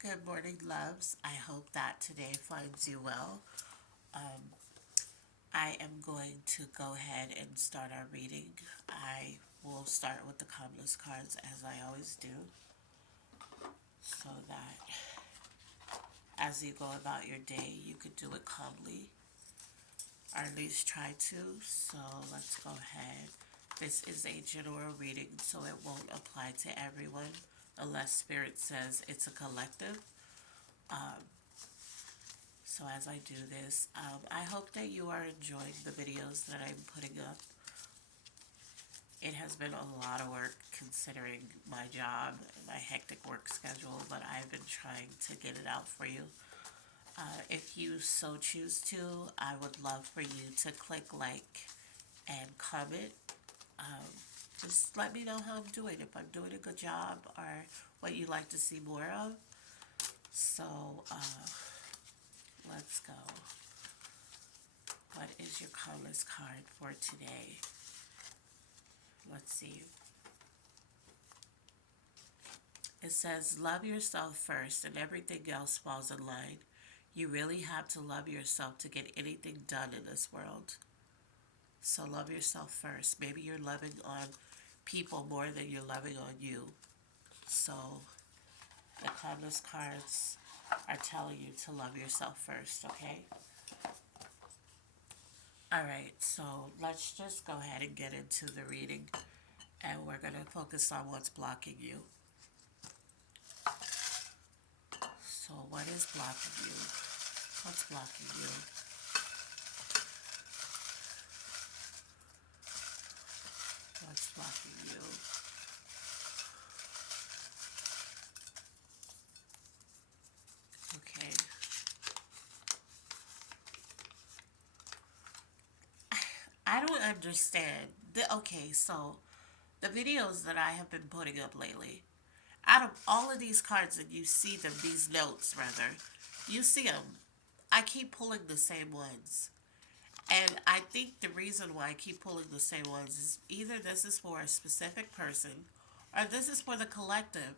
Good morning, loves. I hope that today finds you well. Um, I am going to go ahead and start our reading. I will start with the calmness cards as I always do, so that as you go about your day, you could do it calmly, or at least try to. So let's go ahead. This is a general reading, so it won't apply to everyone unless Spirit says it's a collective. Um, So as I do this, I hope that you are enjoying the videos that I'm putting up. It has been a lot of work considering my job and my hectic work schedule, but I've been trying to get it out for you. If you so choose to, I would love for you to click like and comment. Um, just let me know how I'm doing, if I'm doing a good job or what you'd like to see more of. So let's go. What is your calmness card for today? Let's see. It says, love yourself first and everything else falls in line. You really have to love yourself to get anything done in this world. So love yourself first. Maybe you're loving on people more than you're loving on you. So the calmness cards are telling you to love yourself first, okay? Alright, so let's just go ahead and get into the reading. And we're going to focus on what's blocking you. So what is blocking you? What's blocking you? What's blocking you? Okay. I don't understand. Okay, so the videos that I have been putting up lately, out of all of these cards and you see them, these notes rather, you see them. I keep pulling the same ones. And I think the reason why I keep pulling the same ones is either this is for a specific person or this is for the collective.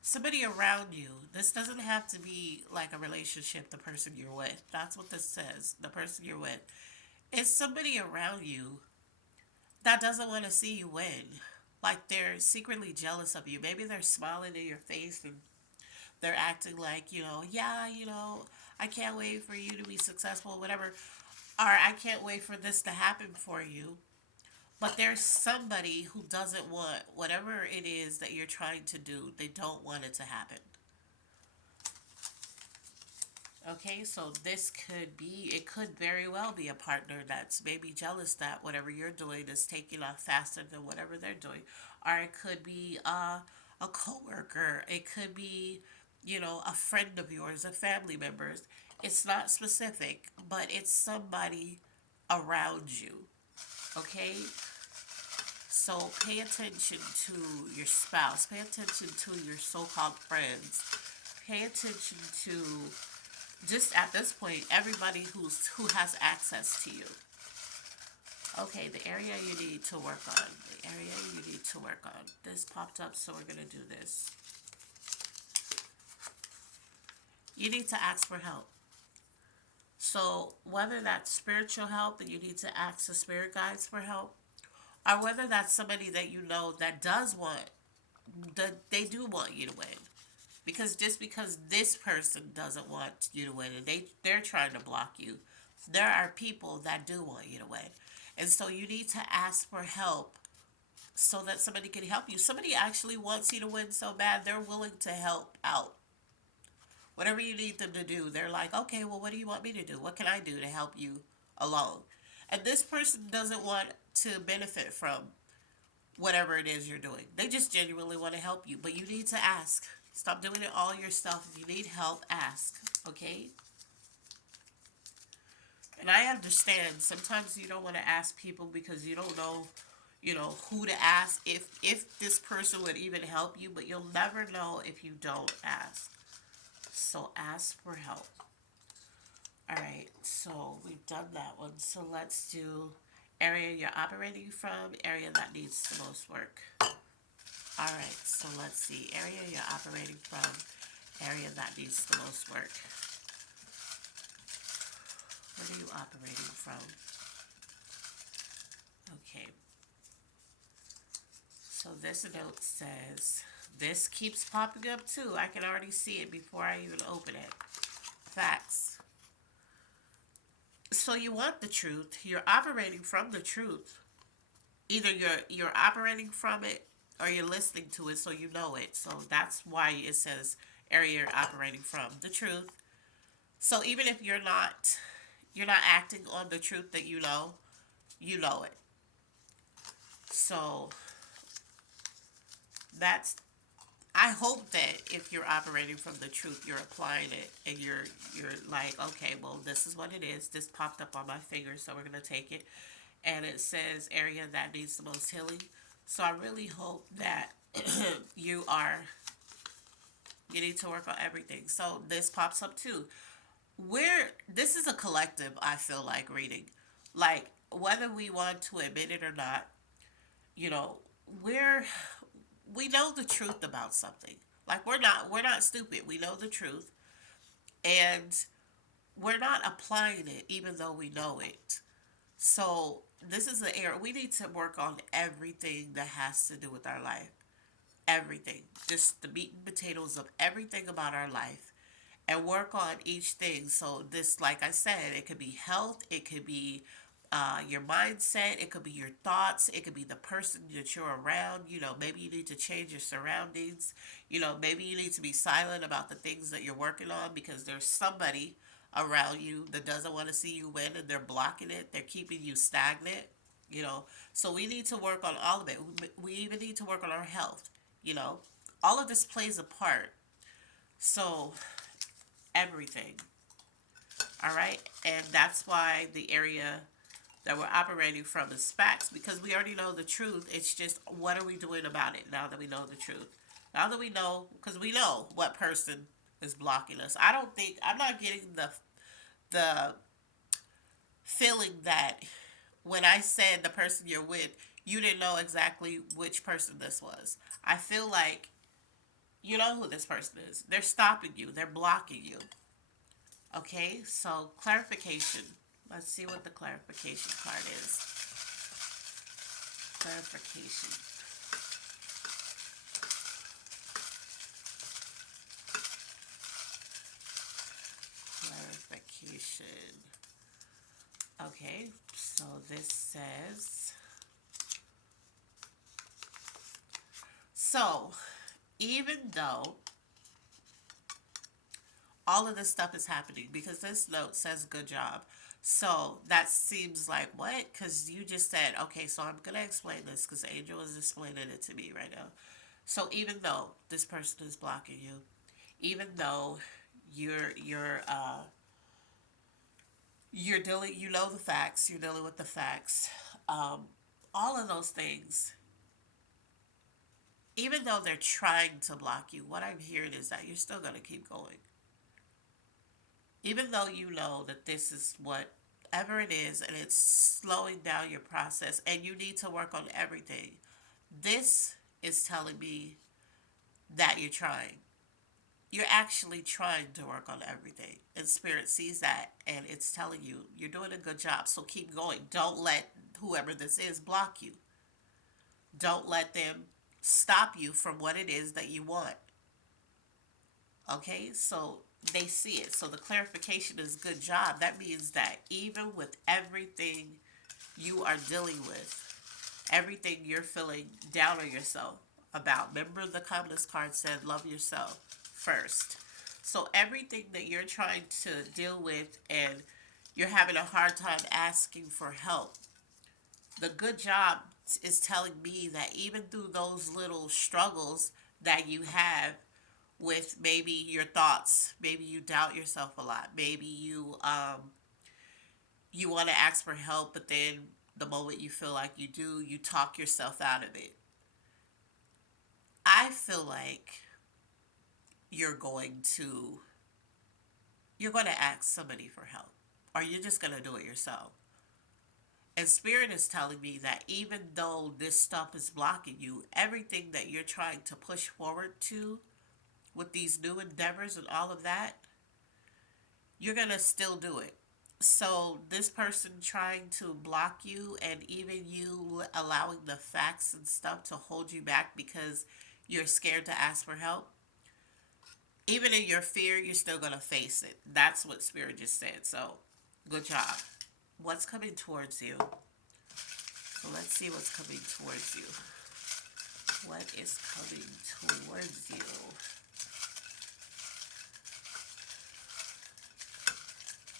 Somebody around you. This doesn't have to be like a relationship, the person you're with. That's what this says, the person you're with. It's somebody around you that doesn't want to see you win. Like they're secretly jealous of you. Maybe they're smiling in your face and they're acting like, yeah, I can't wait for you to be successful, whatever. Or I can't wait for this to happen for you. But there's somebody who doesn't want whatever it is that you're trying to do, they don't want it to happen. Okay, so it could very well be a partner that's maybe jealous that whatever you're doing is taking off faster than whatever they're doing. Or it could be a coworker. It could be, a friend of yours, a family member. It's not specific, but it's somebody around you. Okay? So pay attention to your spouse. Pay attention to your so-called friends. Pay attention to just at this point everybody who has access to you. Okay, the area you need to work on. The area you need to work on. This popped up, so we're gonna do this. You need to ask for help. So whether that's spiritual help and you need to ask the spirit guides for help, or whether that's somebody that you know that does want that they do want you to win. Because just because this person doesn't want you to win and they're trying to block you, there are people that do want you to win. And so you need to ask for help so that somebody can help you. Somebody actually wants you to win so bad, they're willing to help out. Whatever you need them to do, they're like, okay, well, what do you want me to do? What can I do to help you along? And this person doesn't want to benefit from whatever it is you're doing. They just genuinely want to help you, but you need to ask. Stop doing it all yourself. If you need help, ask. Okay? And I understand sometimes you don't want to ask people because you don't know, who to ask if this person would even help you, but you'll never know if you don't ask. So ask for help. All right. So we've done that one. So let's do area you're operating from, area that needs the most work. All right, so let's see. Area you're operating from, area that needs the most work. What are you operating from? Okay. So this note says, this keeps popping up too. I can already see it before I even open it. Facts. So you want the truth. You're operating from the truth. Either you're operating from it or you're listening to it so you know it. So that's why it says area you're operating from. The truth. So even if you're not acting on the truth that you know it. So that's I hope that if you're operating from the truth, you're applying it and you're like, okay, well, this is what it is. This popped up on my finger, so we're gonna take it. And it says area that needs the most healing. So I really hope that you are you need to work on everything. So this pops up too. This is a collective, I feel like reading. Like whether we want to admit it or not, you know, we're we know the truth about something. Like we're not stupid. We know the truth and we're not applying it even though we know it. So this is the area we need to work on everything that has to do with our life. Everything. Just the meat and potatoes of everything about our life. And work on each thing. So this, like I said, it could be health, it could be your mindset, it could be your thoughts, it could be the person that you're around. Maybe you need to change your surroundings. Maybe you need to be silent about the things that you're working on because there's somebody around you that doesn't want to see you win and they're blocking it. They're keeping you stagnant. So we need to work on all of it. We even need to work on our health. You know, all of this plays a part. So everything. All right. And that's why the area that we're operating from is facts because we already know the truth. It's just what are we doing about it now that we know the truth? Now that we know, because we know what person is blocking us. I'm not getting the feeling that when I said the person you're with, you didn't know exactly which person this was. I feel like you know who this person is. They're stopping you. They're blocking you. Okay, so clarification. Let's see what the clarification card is. Clarification. Clarification. Okay, so this says, so even though all of this stuff is happening, because this note says good job. So that seems like what? Because you just said, okay, so I'm going to explain this because Angel is explaining it to me right now. So even though this person is blocking you, even though you're dealing, you know the facts, you're dealing with the facts, all of those things, even though they're trying to block you, what I'm hearing is that you're still going to keep going. Even though you know that this is whatever it is and it's slowing down your process and you need to work on everything, this is telling me that you're trying. You're actually trying to work on everything. And Spirit sees that and it's telling you you're doing a good job. So keep going. Don't let whoever this is block you. Don't let them stop you from what it is that you want. Okay, so they see it. So the clarification is good job. That means that even with everything you are dealing with, everything you're feeling down on yourself about, remember the Calmness card said love yourself first. So everything that you're trying to deal with and you're having a hard time asking for help, the good job is telling me that even through those little struggles that you have with maybe your thoughts, maybe you doubt yourself a lot, maybe you want to ask for help, but then the moment you feel like you do, you talk yourself out of it. I feel like you're going to you're going to ask somebody for help, or you're just going to do it yourself. And Spirit is telling me that even though this stuff is blocking you, everything that you're trying to push forward to with these new endeavors and all of that, you're going to still do it. So, this person trying to block you, and even you allowing the facts and stuff to hold you back because you're scared to ask for help, even in your fear, you're still going to face it. That's what Spirit just said. So, good job. What's coming towards you? So, let's see what's coming towards you. What is coming towards you?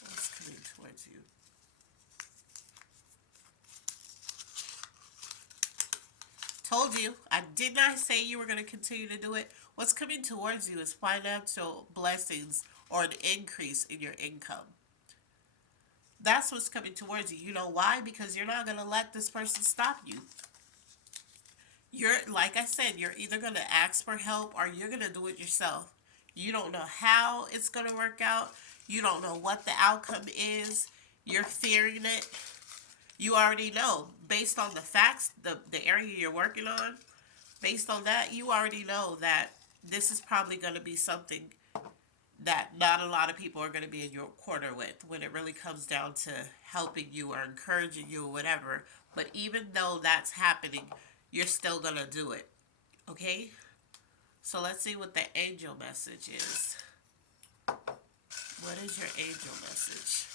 What's coming towards you? Told you. I did not say you were going to continue to do it. What's coming towards you is financial blessings or an increase in your income. That's what's coming towards you. You know why? Because you're not going to let this person stop you. You're, like I said, you're either going to ask for help or you're going to do it yourself. You don't know how it's going to work out. You don't know what the outcome is. You're fearing it. You already know, based on the facts, the area you're working on, based on that, you already know that this is probably going to be something that not a lot of people are going to be in your corner with when it really comes down to helping you or encouraging you or whatever. But even though that's happening, you're still going to do it. Okay? So let's see what the angel message is. What is your angel message?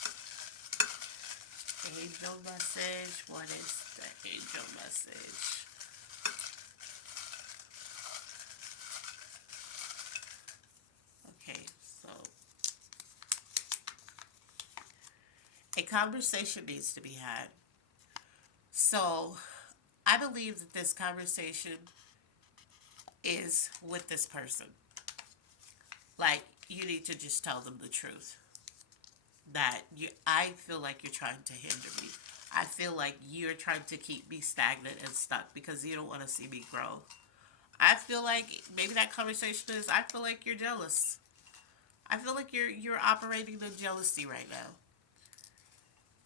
Angel message. What is the angel message? Okay, so a conversation needs to be had. So I believe that this conversation is with this person. Like, you need to just tell them the truth. That I feel like you're trying to hinder me. I feel like you're trying to keep me stagnant and stuck because you don't want to see me grow. I feel like maybe that conversation is, I feel like you're jealous. I feel like you're operating in jealousy right now.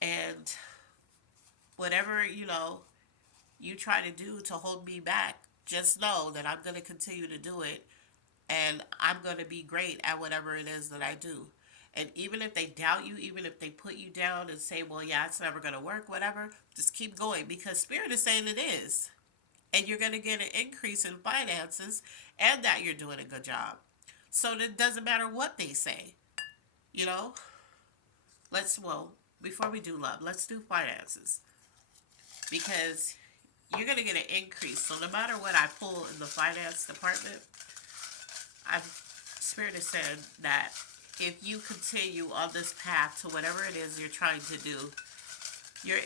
And whatever, you try to do to hold me back, just know that I'm going to continue to do it, and I'm going to be great at whatever it is that I do. And even if they doubt you, even if they put you down and say, well, yeah, it's never going to work, whatever, just keep going because Spirit is saying it is. And you're going to get an increase in finances and that you're doing a good job. So it doesn't matter what they say. You know, before we do love, let's do finances. Because you're going to get an increase. So no matter what I pull in the finance department, Spirit has said that if you continue on this path to whatever it is you're trying to do, your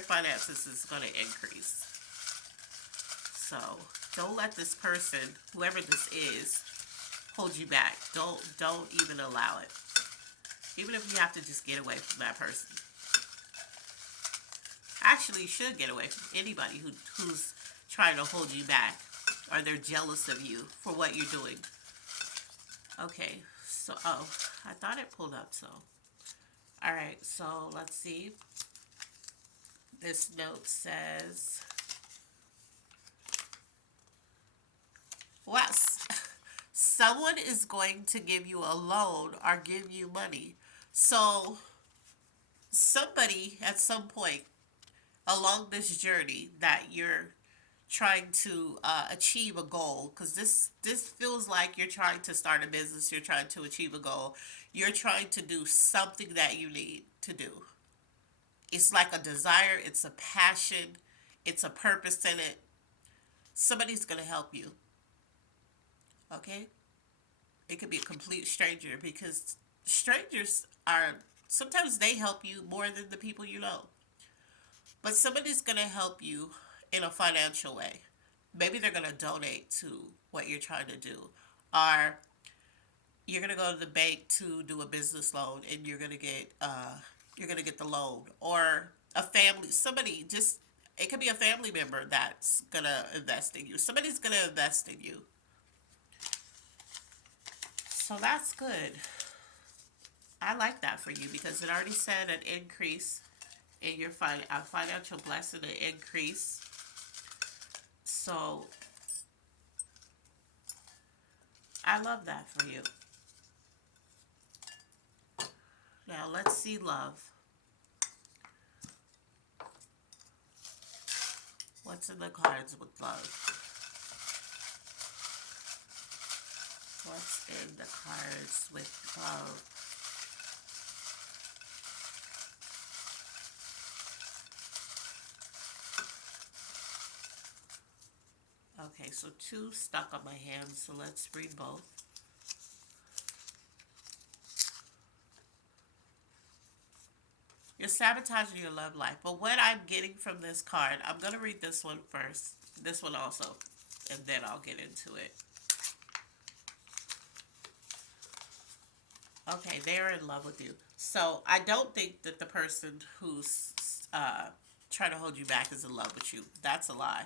finances is going to increase. So don't let this person, whoever this is, hold you back. Don't even allow it. Even if you have to just get away from that person. Actually, you should get away from anybody who's trying to hold you back or they're jealous of you for what you're doing. Okay, so, I thought it pulled up, so. Alright, so let's see. This note says, well, someone is going to give you a loan or give you money. So, somebody at some point along this journey that you're trying to achieve a goal, because this feels like you're trying to start a business, you're trying to achieve a goal, you're trying to do something that you need to do. It's like a desire, it's a passion, it's a purpose in it. Somebody's going to help you. Okay? It could be a complete stranger because strangers sometimes they help you more than the people you know. But somebody's going to help you in a financial way. Maybe they're going to donate to what you're trying to do. Or you're going to go to the bank to do a business loan and you're going to get the loan. Or a family, it could be a family member that's going to invest in you. Somebody's going to invest in you. So that's good. I like that for you because it already said an increase in your financial blessing, an increase. So I love that for you. Now let's see love. What's in the cards with love? What's in the cards with love? Okay, so two stuck on my hands, so let's read both. You're sabotaging your love life. But what I'm getting from this card, I'm going to read this one first. This one also. And then I'll get into it. Okay, they're in love with you. So I don't think that the person who's trying to hold you back is in love with you. That's a lie.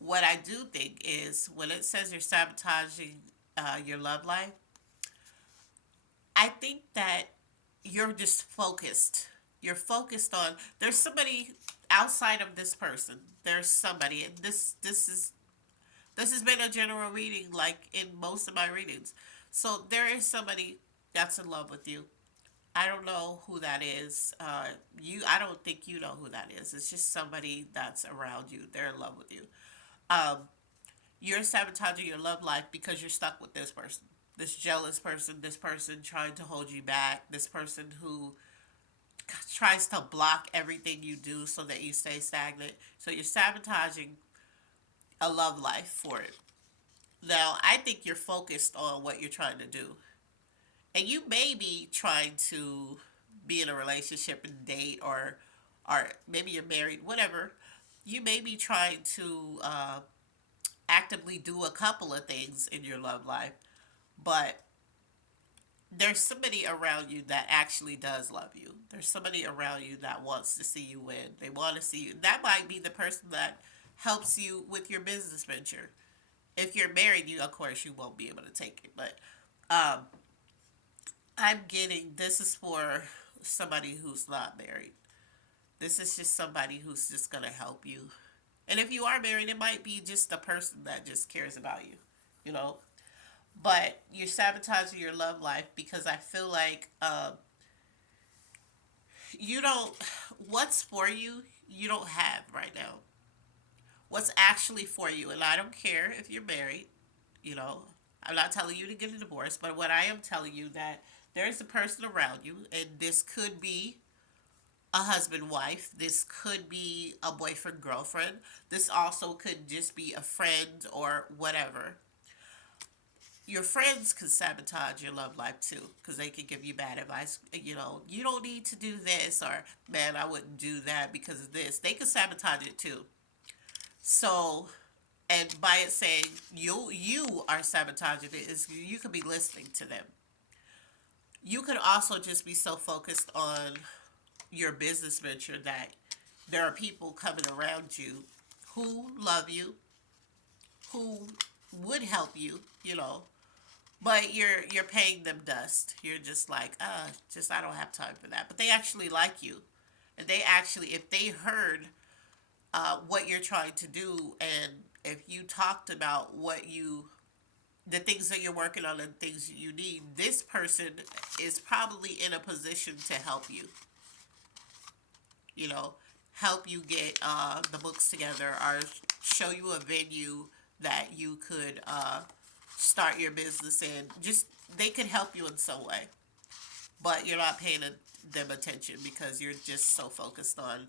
What I do think is when it says you're sabotaging your love life, I think that you're just focused. You're focused on there's somebody outside of this person. There's somebody, and this has been a general reading, like in most of my readings. So there is somebody that's in love with you. I don't know who that is. I don't think you know who that is. It's just somebody that's around you. They're in love with you. Um, you're sabotaging your love life because you're stuck with this person, this jealous person, this person trying to hold you back, this person who tries to block everything you do so that you stay stagnant. So you're sabotaging a love life for it. Now, I think you're focused on what you're trying to do. And you may be trying to be in a relationship and date, or maybe you're married, whatever. You may be trying to actively do a couple of things in your love life, but there's somebody around you that actually does love you. There's somebody around you that wants to see you win. They want to see you. That might be the person that helps you with your business venture. If you're married, you of course you won't be able to take it. But um, I'm getting this is for somebody who's not married. This is just somebody who's just gonna help you. And if you are married, it might be just a person that just cares about you. You know, but you're sabotaging your love life because I feel like you don't what's for you you don't have right now. What's actually for you, and I don't care if you're married, you know, I'm not telling you to get a divorce, but what I am telling you that there's a person around you, and this could be a husband wife, this could be a boyfriend girlfriend, this also could just be a friend or whatever. Your friends can sabotage your love life too because they can give you bad advice. You know, you don't need to do this, or man, I wouldn't do that because of this. They can sabotage it too. So, and by it saying you are sabotaging it, is you could be listening to them. You could also just be so focused on your business venture that there are people coming around you who love you, who would help you, you know, but you're paying them dust. You're just like, just I don't have time for that. But they actually like you, and they actually, if they heard what you're trying to do, and if you talked about the things that you're working on and things you need, this person is probably in a position to help you. You know, help you get the books together, or show you a venue that you could start your business in. Just they could help you in some way, but you're not paying them attention because you're just so focused on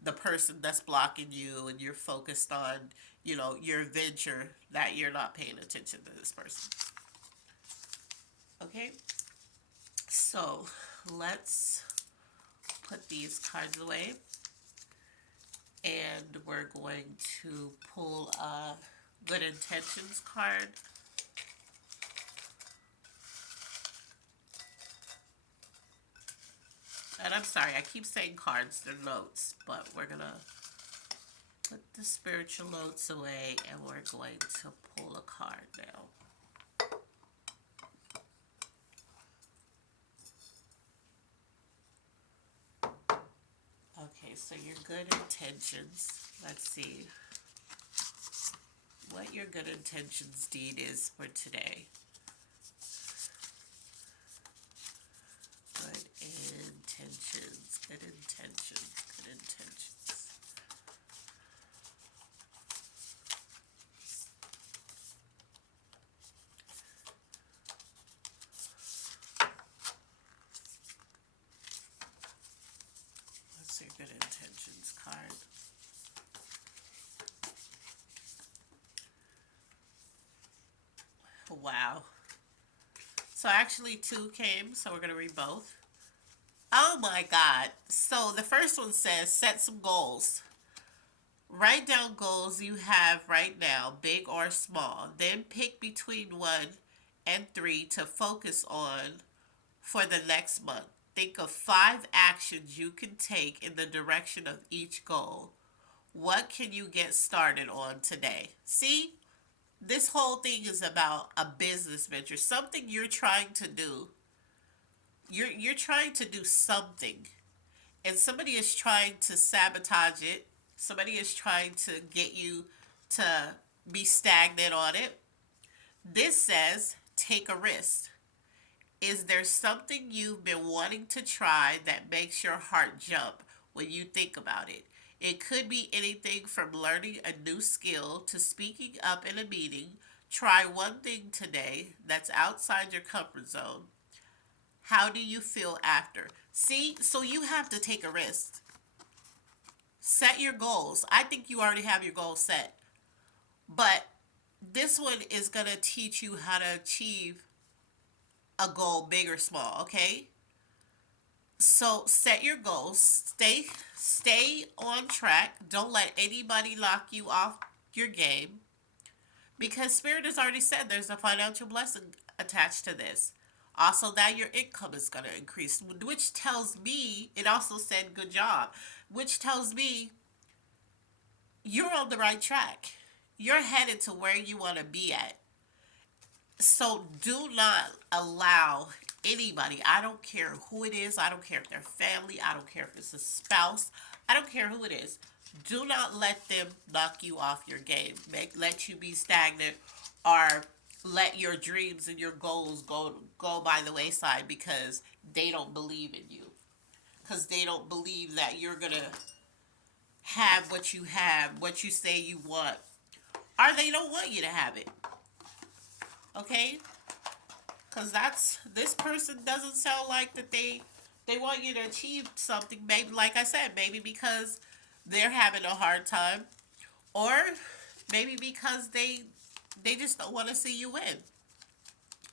the person that's blocking you, and you're focused on your venture that you're not paying attention to this person. Okay, so let's put these cards away, and we're going to pull a good intentions card. And I'm sorry, I keep saying cards, they're notes, but we're gonna put the spiritual notes away, and we're going to pull a card now. Okay, so your good intentions. Let's see what your good intentions deed is for today. Wow. So actually two came, so we're gonna read both. Oh my God. So the first one says set some goals. Write down goals you have right now, big or small. Then pick between one and three to focus on for the next month. Think of five actions you can take in the direction of each goal. What can you get started on today? See, this whole thing is about a business venture, something you're trying to do. You're trying to do something, and somebody is trying to sabotage it. Somebody is trying to get you to be stagnant on it. This says take a risk. Is there something you've been wanting to try that makes your heart jump when you think about it? It could be anything from learning a new skill to speaking up in a meeting. Try one thing today that's outside your comfort zone. How do you feel after? See, so you have to take a risk. Set your goals. I think you already have your goals set. But this one is going to teach you how to achieve a goal, big or small, okay? So set your goals. Stay on track. Don't let anybody lock you off your game because Spirit has already said there's a financial blessing attached to this. Also, that your income is going to increase, which tells me, it also said good job, which tells me you're on the right track. You're headed to where you want to be at. So do not allow anybody, I don't care who it is, I don't care if they're family, I don't care if it's a spouse, I don't care who it is. Do not let them knock you off your game, let you be stagnant, or let your dreams and your goals go by the wayside because they don't believe in you. Because they don't believe that you're going to have, what you say you want, or they don't want you to have it. Okay? Because this person doesn't sound like that they want you to achieve something. Maybe, like I said, maybe because they're having a hard time, or maybe because they just don't want to see you win,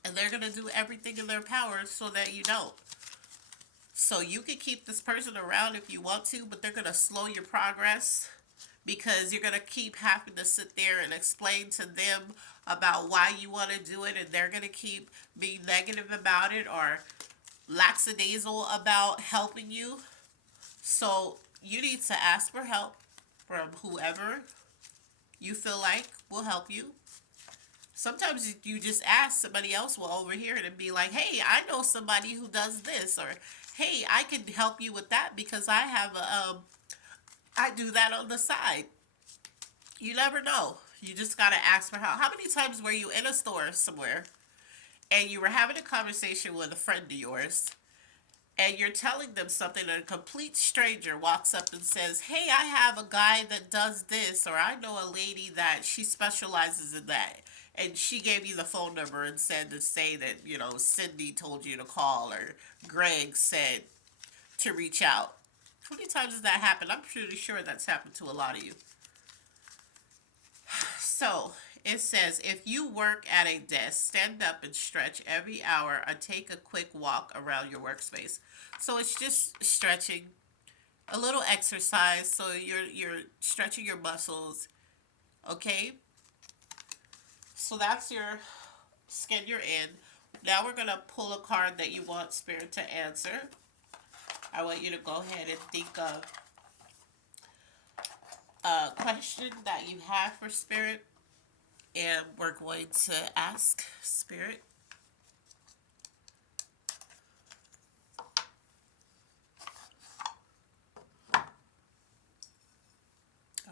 and they're gonna do everything in their power so that you don't. So you can keep this person around if you want to, but they're gonna slow your progress because you're going to keep having to sit there and explain to them about why you want to do it, and they're going to keep being negative about it or lackadaisical about helping you. So you need to ask for help from whoever you feel like will help you. Sometimes you just ask, somebody else will overhear it and be like, hey, I know somebody who does this, or hey, I can help you with that because I do that on the side. You never know. You just gotta ask for help. How many times were you in a store somewhere and you were having a conversation with a friend of yours and you're telling them something and a complete stranger walks up and says, hey, I have a guy that does this, or I know a lady that she specializes in that. And she gave you the phone number and said to say that, Cindy told you to call, or Greg said to reach out. How many times has that happened? I'm pretty sure that's happened to a lot of you. So it says, if you work at a desk, stand up and stretch every hour or take a quick walk around your workspace. So it's just stretching, a little exercise. So you're stretching your muscles. Okay. So that's your skin you're in. Now we're going to pull a card that you want Spirit to answer. I want you to go ahead and think of a question that you have for Spirit, and we're going to ask Spirit.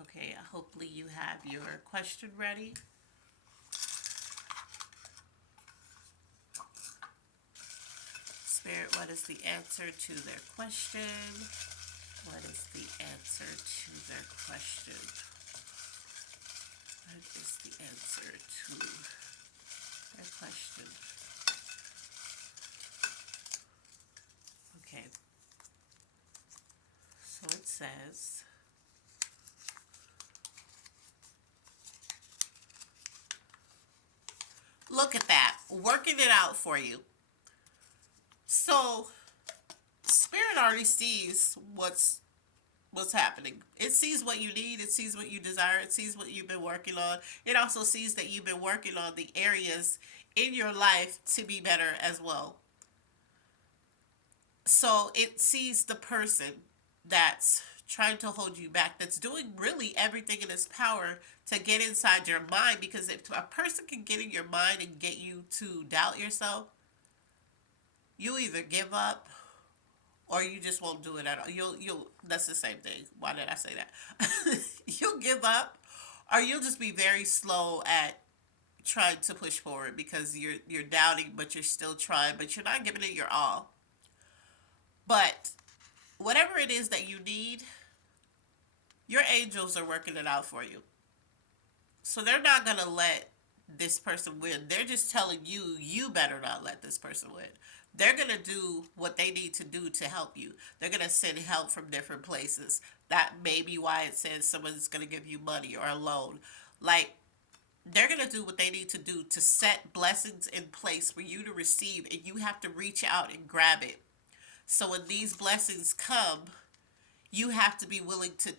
Okay, hopefully you have your question ready. Spirit, what is the answer to their question? What is the answer to their question? What is the answer to their question? Okay. So it says, Look at that, working it out for you. So spirit already sees what's happening. It sees what you need, it sees what you desire, it sees what you've been working on. It also sees that you've been working on the areas in your life to be better as well. So it sees the person that's trying to hold you back, that's doing really everything in its power to get inside your mind. Because if a person can get in your mind and get you to doubt yourself, you either give up or you just won't do it at all. You'll that's the same thing. Why did I say that? You'll give up or you'll just be very slow at trying to push forward because you're doubting, but you're still trying, but you're not giving it your all. But whatever it is that you need, your angels are working it out for you. So they're not going to let this person win. They're just telling you, you better not let this person win. They're going to do what they need to do to help you. They're going to send help from different places. That may be why it says someone's going to give you money or a loan. Like, they're going to do what they need to do to set blessings in place for you to receive, and you have to reach out and grab it. So when these blessings come, you have to be willing to